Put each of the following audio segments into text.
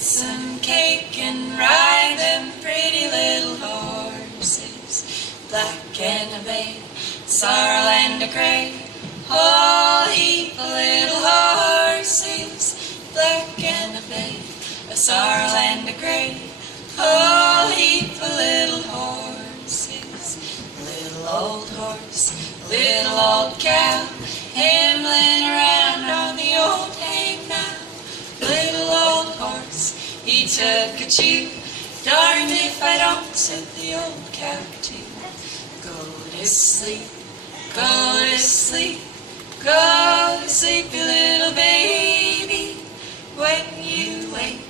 Get some cake and ride them pretty little horses, black and a bay, sorrel and a gray, whole heap of little horses, black and a bay, a sorrel and a gray, whole heap of little horses. Little old horse, little old cow, ambling around on the old hay mow. Little old horse, he took a chew. Darned if I don't, said the old cow too. Go to sleep, go to sleep, go to sleep, you little baby. When you wake,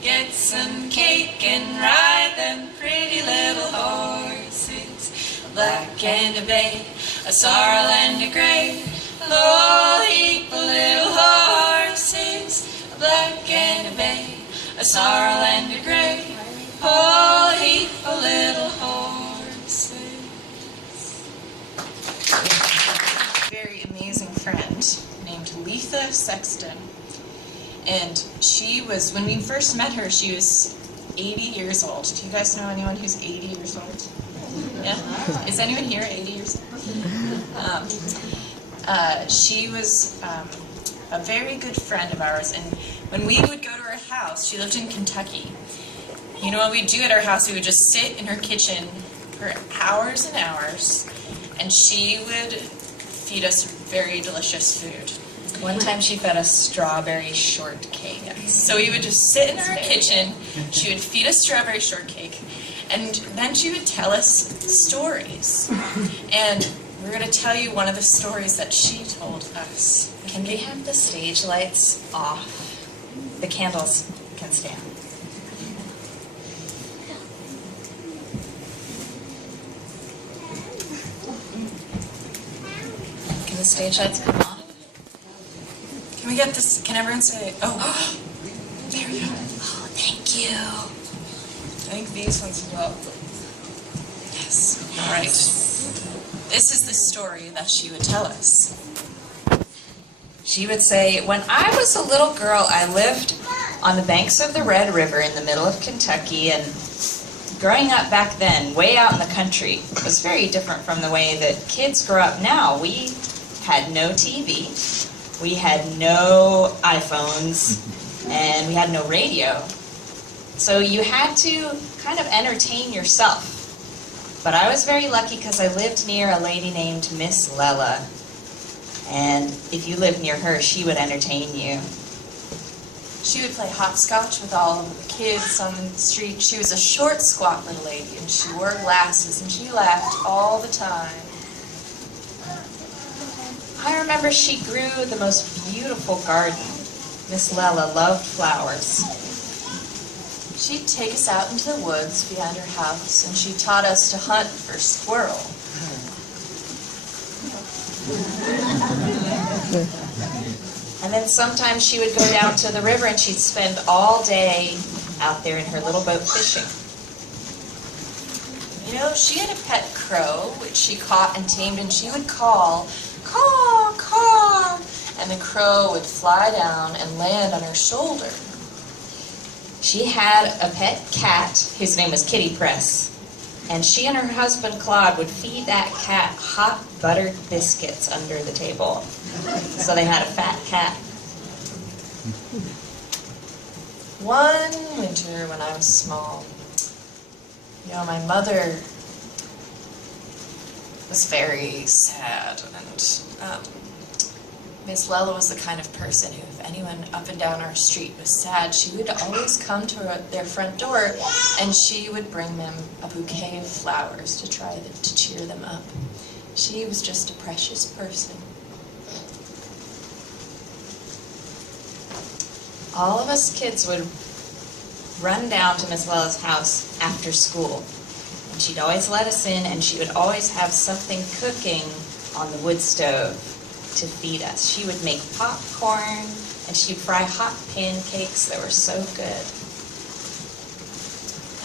get some cake and ride them pretty little horses, a black and a bay, a sorrel and a gray, a whole heap of little horses, a black and a bay, a sorrel and a gray, a whole heap of little horses. Very amazing friend named Letha Sexton. And she was, when we first met her, she was 80 years old. Do you guys know anyone who's 80 years old? Yeah? Is anyone here 80 years old? She was a very good friend of ours, and when we would go to her house, she lived in Kentucky. You know what we'd do at her house? We would just sit in her kitchen for hours and hours, and she would feed us very delicious food. One time she fed us strawberry shortcake. Yes. So we would just sit in her kitchen, she would feed us strawberry shortcake, and then she would tell us stories. And we're going to tell you one of the stories that she told us. Can we have the stage lights off? The candles can stay on. Can the stage lights come on? Can we get this? Can everyone say, oh, there we go. Oh, thank you. I think these ones as well. Yes. All right. This is the story that she would tell us. She would say, when I was a little girl, I lived on the banks of the Red River in the middle of Kentucky, and growing up back then, way out in the country, was very different from the way that kids grow up now. We had no TV, we had no iPhones, and we had no radio. So you had to kind of entertain yourself. But I was very lucky because I lived near a lady named Miss Lella. And if you lived near her, she would entertain you. She would play hopscotch with all of the kids on the street. She was a short, squat little lady, and she wore glasses, and she laughed all the time. I remember she grew the most beautiful garden. Miss Lella loved flowers. She'd take us out into the woods behind her house, and she taught us to hunt for squirrel. And then sometimes she would go down to the river and she'd spend all day out there in her little boat fishing. You know, she had a pet crow, which she caught and tamed, and she would call, caw, caw, and the crow would fly down and land on her shoulder. She had a pet cat, his name was Kitty Press, and she and her husband Claude would feed that cat hot buttered biscuits under the table. So they had a fat cat. One winter when I was small, you know, my mother was very sad, and Miss Lella was the kind of person who, if anyone up and down our street was sad, she would always come to their front door and she would bring them a bouquet of flowers to try to cheer them up. She was just a precious person. All of us kids would run down to Miss Lella's house after school. And she'd always let us in, and she would always have something cooking on the wood stove to feed us. She would make popcorn, and she'd fry hot pancakes that were so good.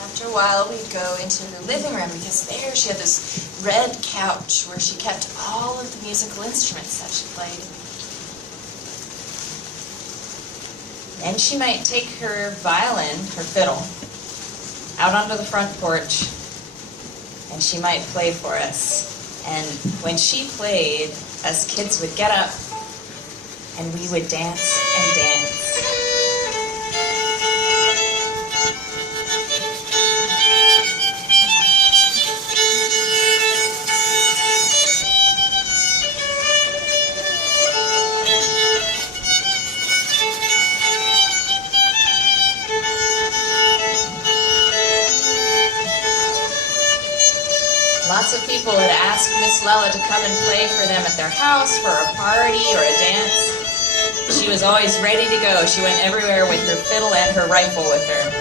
After a while, we'd go into the living room, because there she had this red couch where she kept all of the musical instruments that she played. And she might take her violin, her fiddle, out onto the front porch, and she might play for us. And when she played, us kids would get up, and we would dance and dance. Lots of people would ask Miss Lella to come and play for them at their house for a party or a dance. She was always ready to go. She went everywhere with her fiddle and her rifle with her.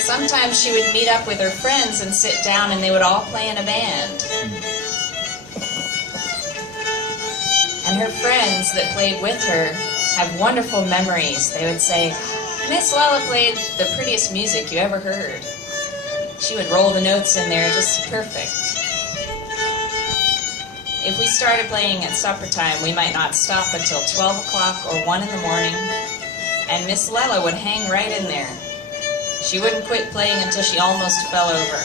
Sometimes she would meet up with her friends and sit down, and they would all play in a band. And her friends that played with her have wonderful memories. They would say, Miss Lella played the prettiest music you ever heard. She would roll the notes in there just perfect. If we started playing at supper time, we might not stop until 12 o'clock or 1 in the morning, and Miss Lella would hang right in there. She wouldn't quit playing until she almost fell over.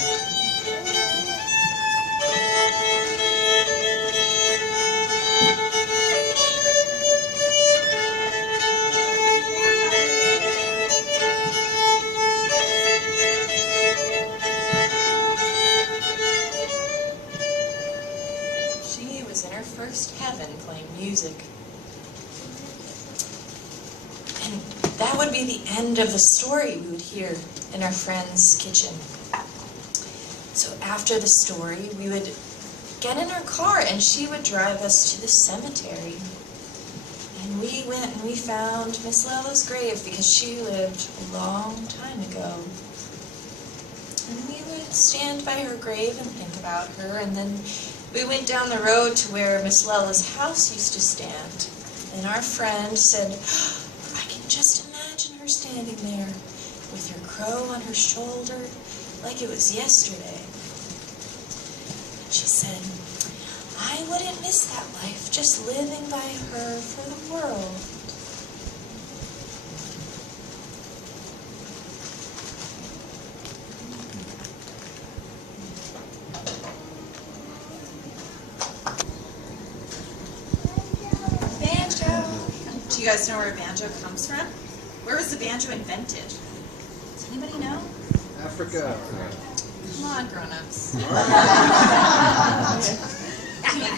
First heaven playing music. And that would be the end of the story we would hear in our friend's kitchen. So after the story, we would get in our car and she would drive us to the cemetery. And we went and we found Miss Lella's grave because she lived a long time ago. And we would stand by her grave and think about her, and then we went down the road to where Miss Lella's house used to stand, and our friend said, I can just imagine her standing there with her crow on her shoulder like it was yesterday. She said, I wouldn't miss that life, just living by her for the world. Do you guys know where banjo comes from? Where was the banjo invented? Does anybody know? Africa. Come on, grown-ups.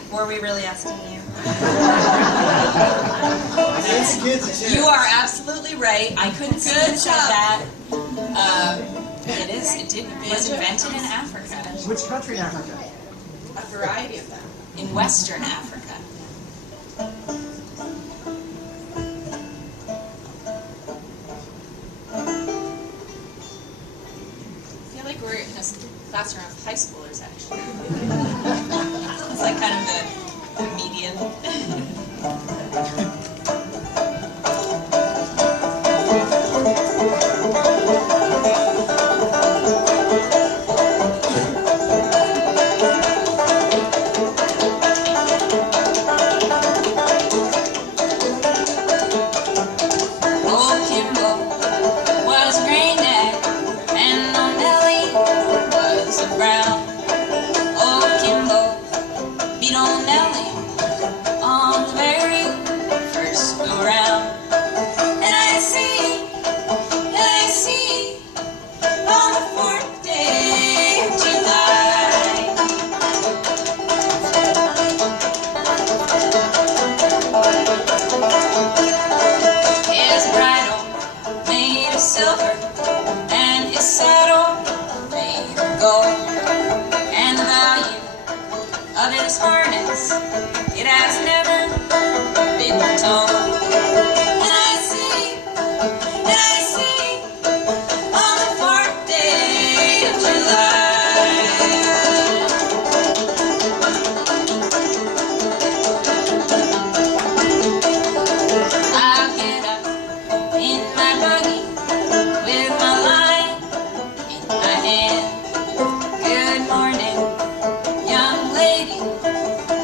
Were we really asking you? You are absolutely right. I couldn't see Good it job. that. It was invented in Africa, Which country in Africa? A variety of them. in Western Africa. I feel like we're in a classroom of high schoolers, actually. It's like kind of the median.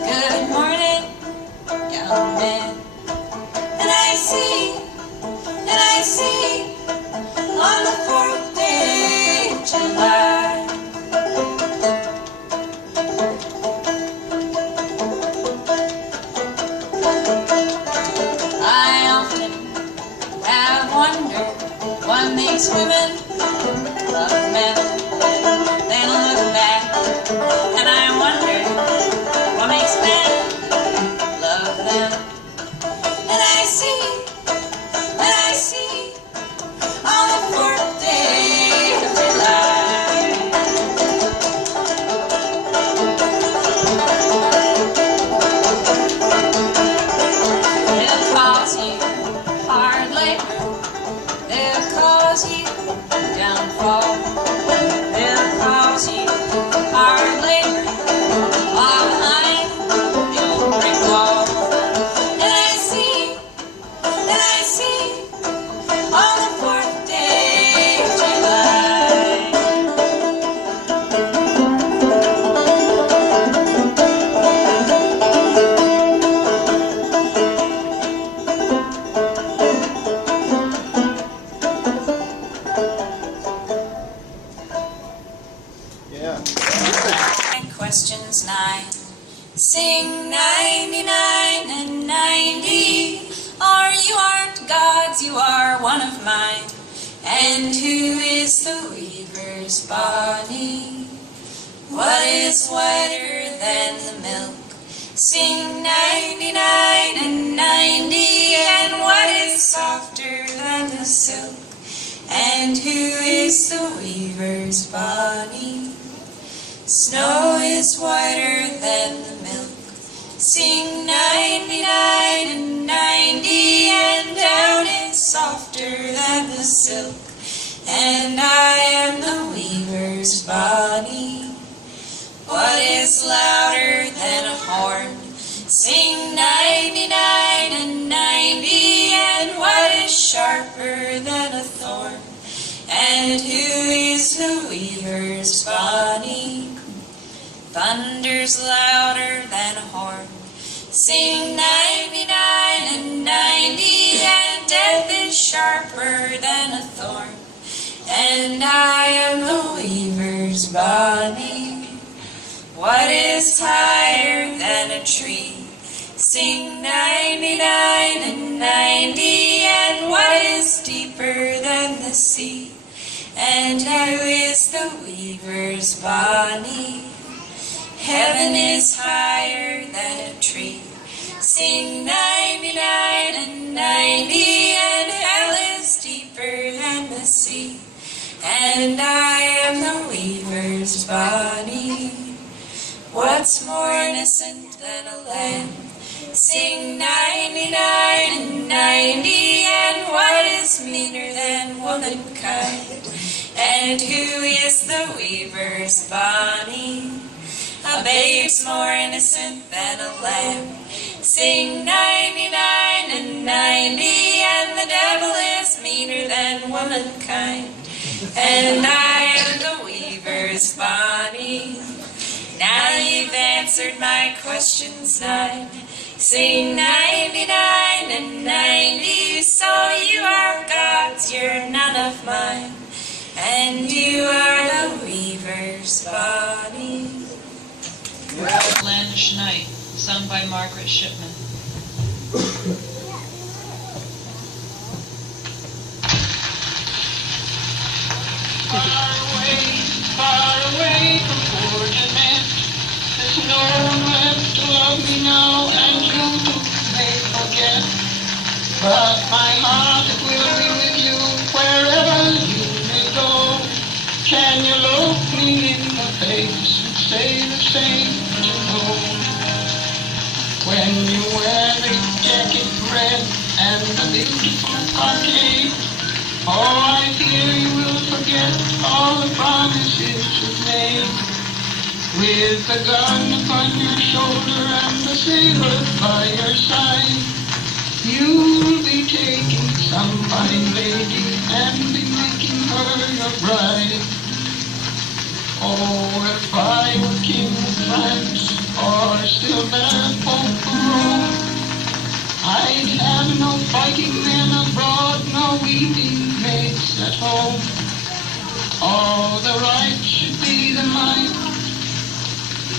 Good morning, young men. And I see on the 4th day of July. I often have wondered what makes women love men. Then look back and I wonder what makes men love them. And I see on the 4th day of July. They'll cause you hard labor, they'll cause you downfall, they'll cause you hard labor while behind your brick wall. And I see on the 4th day of July. Yeah. And questions 9. Sing 99 and 90. Or you aren't God's, you are one of mine. And who is the weaver's Bonnie? What is whiter than the milk? Sing 99 and 90. And what is softer than the silk? And who is the weaver's Bonnie? Snow is whiter than the milk. Sing 99 and 90. And down is softer than the silk. And I am the weaver's Bonnie. What is louder than a horn? Sing 99 and 90. And what is sharper than a thorn? And who is the weaver's Bonnie? Thunder's louder than a horn. Sing 99 and 90. And death is sharper than a thorn. And I am the weaver's Bonnie. What is higher than a tree? Sing 99 and 90. And what is deeper than the sea? And who is the weaver's Bonnie? Heaven is higher than a tree. Sing 99 and 90. And hell is deeper than the sea. And I am the weaver's Bonnie. What's more innocent than a lamb? Sing 99 and 90. And what is meaner than womankind? And who is the weaver's Bonnie? A babe's more innocent than a lamb. Sing 99 and 90. And the devil is meaner than womankind. And I am the weaver's Bonnie. Now you've answered my questions 9. Sing 99 and 90. So you are God's, you're none of mine. And you are the weaver's Bonnie. Outlandish Night, sung by Margaret Shipman. Far away from fortune men, there's no one left to love me now, and you may forget. But my heart will be with you wherever you may go. Can you look me in the face and say the same you know? When you wear the jacket red and the beautiful cockade, oh, I fear you will forget all the promises you've made. With the gun upon your shoulder and the sailor by your side, you'll be taking some fine lady and be making her your bride. Oh, if I were king of France, or still better, Pope of Rome, no fighting men abroad, no weeping maids at home. All the right should be the mine,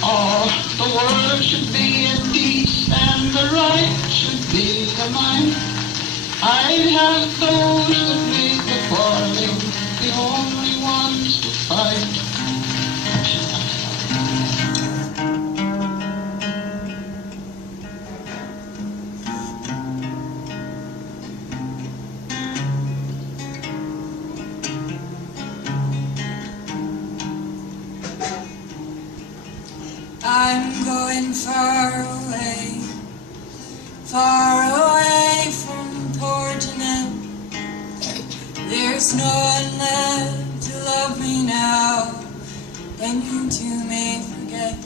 all the world should be at peace, and the right should be the mine. I'd have those that make the quarreling the only ones to fight. I'm going far away from poor Jeanette. There's no one left to love me now, and you too may forget.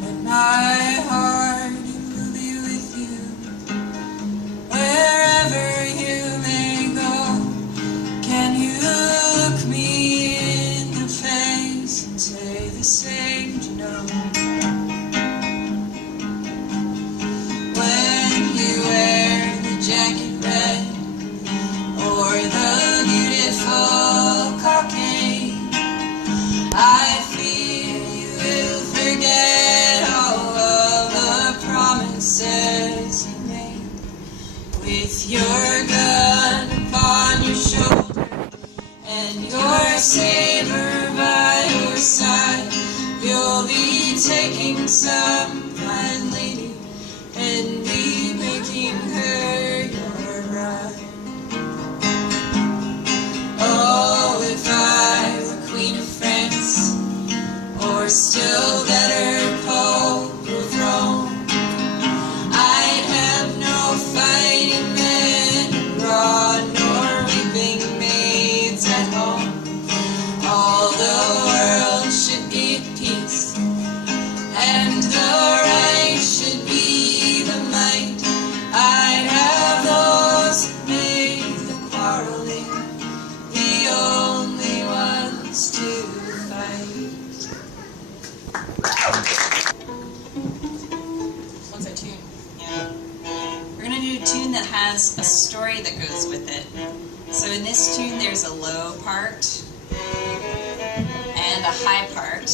But my heart will be with you, wherever you may go. Can you look me in the face and say the same, you know? When you wear the jacket red, or the beautiful cockade, I fear you will forget all of the promises you made. With your gun upon your shoulder and your saber by your side, you'll be taking some fine lady and be making her your bride. Oh, if I were Queen of France, or still better, Pope of Rome, I'd have no fighting men abroad, nor weeping maids at home. All the world should be at peace, and the right should be the might. I'd have those that made the quarreling the only ones to fight. What's that tune? Yeah. We're going to do a tune that has a story that goes with it. So in this tune, there's a low part and a high part.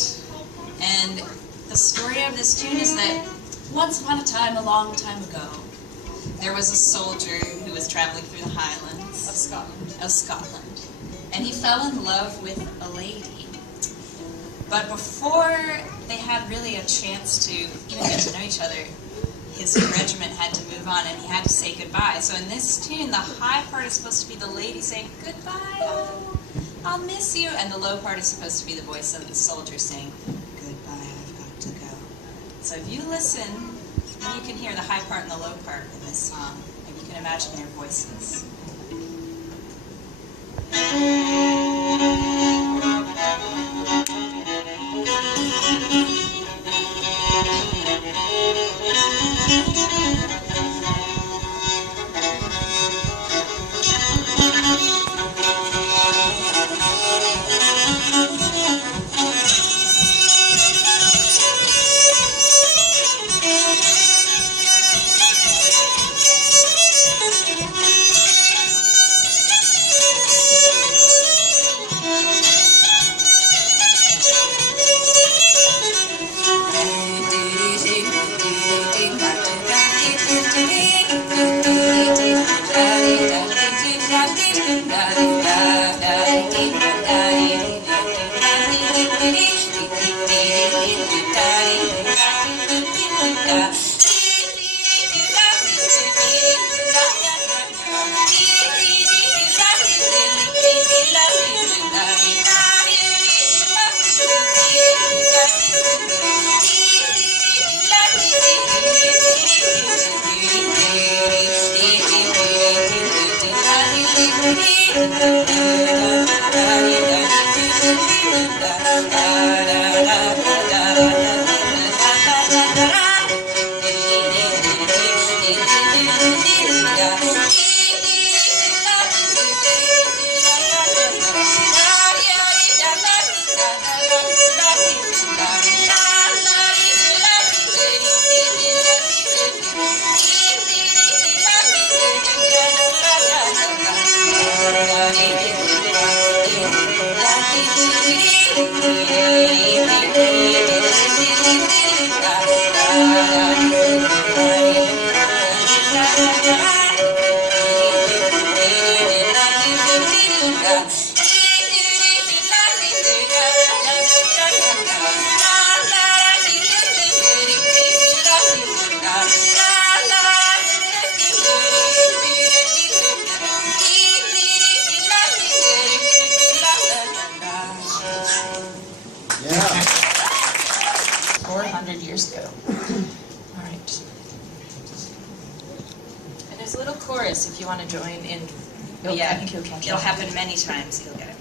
And the story of this tune is that once upon a time, a long time ago, there was a soldier who was traveling through the highlands of Scotland. And he fell in love with a lady. But before they had really a chance to even get to know each other, his regiment had to move on and he had to say goodbye. So in this tune, the high part is supposed to be the lady saying, "Goodbye, oh, I'll miss you." And the low part is supposed to be the voice of the soldier saying, "Goodbye, I've got to go." So if you listen, you can hear the high part and the low part in this song. And you can imagine their voices. All right. And there's a little chorus if you want to join in. Yeah, I think you'll catch it'll it. happen many times. You'll get it.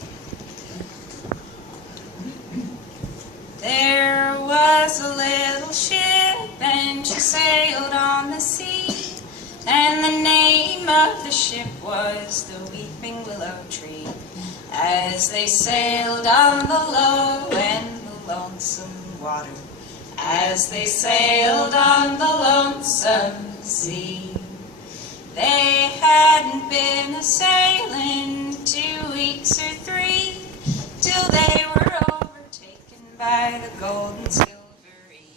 There was a little ship and she sailed on the sea, and the name of the ship was the Weeping Willow Tree. As they sailed on the low and the lonesome water, as they sailed on the lonesome sea, they hadn't been a-sailing 2 weeks or 3 till they were overtaken by the golden silvery.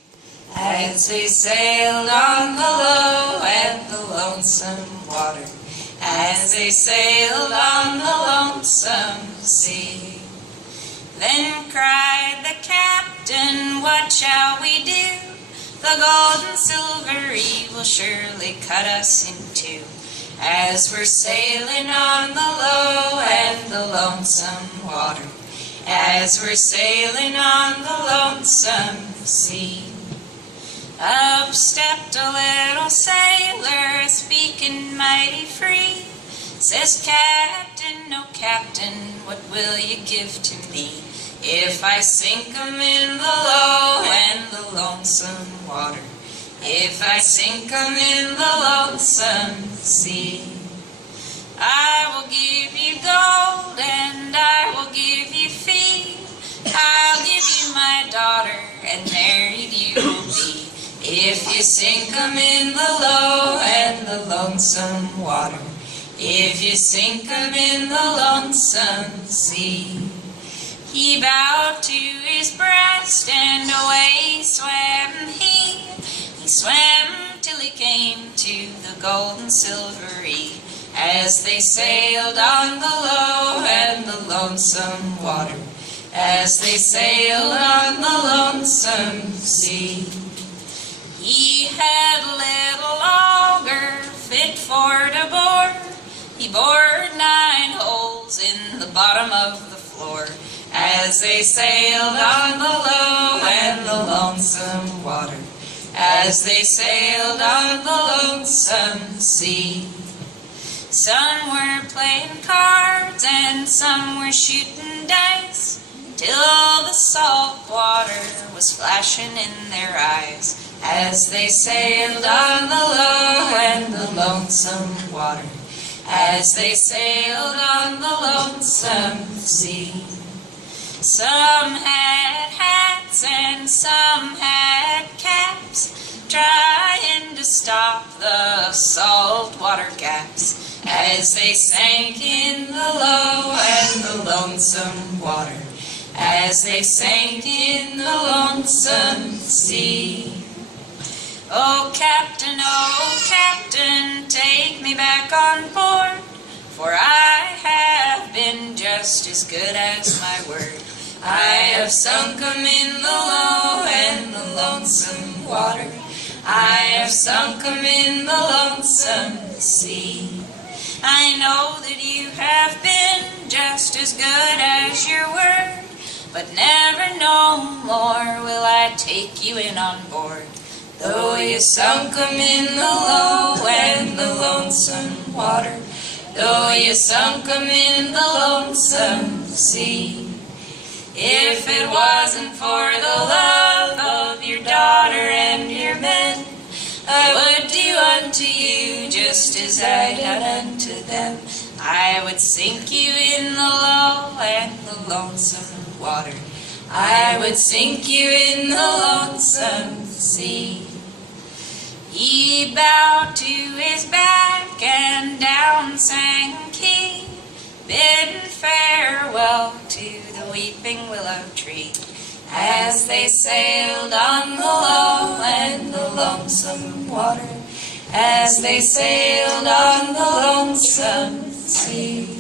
As they sailed on the low and the lonesome water, as they sailed on the lonesome sea. Then cried the captain, "What shall we do? The golden silvery will surely cut us in two, as we're sailing on the low and the lonesome water, as we're sailing on the lonesome sea." Up stepped a little sailor, speaking mighty free. Says, "Captain, oh captain, what will you give to me if I sink 'em in the low and the lonesome water, if I sink 'em in the lonesome sea?" "I will give you gold and I will give you fee. I'll give you my daughter and married you will be, if you sink 'em in the low and the lonesome water, if you sink 'em in the lonesome sea." He bowed to his breast and away swam he. He swam till he came to the golden silvery, as they sailed on the low and the lonesome water, as they sailed on the lonesome sea. He had a little auger fit for to bore. He bored 9 holes in the bottom of the floor, as they sailed on the low and the lonesome water, as they sailed on the lonesome sea. Some were playing cards and some were shooting dice, till the salt water was flashing in their eyes, as they sailed on the low and the lonesome water, as they sailed on the lonesome sea. Some had hats and some had caps, trying to stop the salt water gaps, as they sank in the low and the lonesome water, as they sank in the lonesome sea. Oh Captain, take me back on board, for I have been just as good as my word. I have sunk 'em in the low and the lonesome water, I have sunk 'em in the lonesome sea. I know that you have been just as good as your word, but never no more will I take you in on board. Though you sunk 'em in the low and the lonesome water, though you sunk 'em in the lonesome sea. If it wasn't for the love of your daughter and your men, I would do unto you just as I done unto them. I would sink you in the low and the lonesome water, I would sink you in the lonesome sea. He bowed to his back and down sank he, bidding farewell to the weeping willow tree, as they sailed on the low and the lonesome water, as they sailed on the lonesome sea.